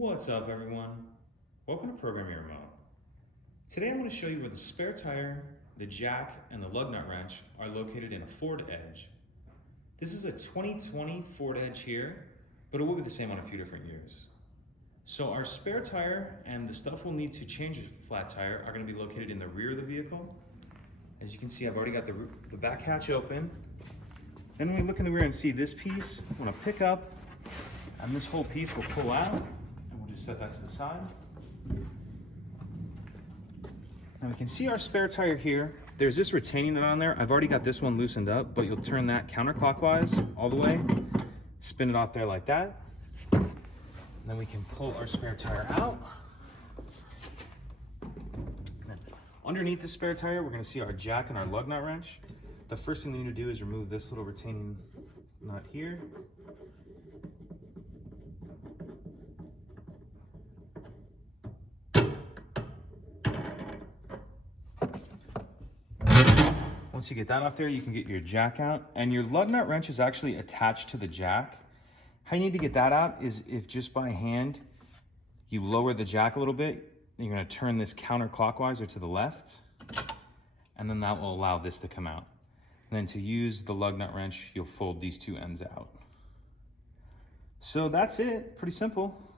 What's up, everyone? Welcome to Programming Remote. Today I'm going to show you where the spare tire, the jack, and the lug nut wrench are located in a Ford Edge. This is a 2020 Ford Edge here, but it will be the same on a few different years. So our spare tire and the stuff we'll need to change a flat tire are going to be located in the rear of the vehicle. As you can see, I've already got the back hatch open. Then when we look in the rear and see this piece, I'm going to pick up, and this whole piece will pull out. Just set that to the side. Now we can see our spare tire here. There's this retaining nut on there. I've already got this one loosened up, but you'll turn that counterclockwise all the way, spin it off there like that. And then we can pull our spare tire out. And then underneath the spare tire, we're going to see our jack and our lug nut wrench. The first thing we need to do is remove this little retaining nut here. Once you get that off there, you can get your jack out, and your lug nut wrench is actually attached to the jack. How you need to get that out is if just by hand you lower the jack a little bit, you're going to turn this counterclockwise or to the left, and then that will allow this to come out. And then to use the lug nut wrench, you'll fold these two ends out. So that's it, pretty simple.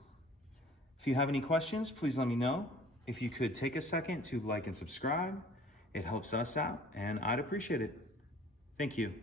If you have any questions, please let me know. If you could take a second to like and subscribe, it helps us out, and I'd appreciate it. Thank you.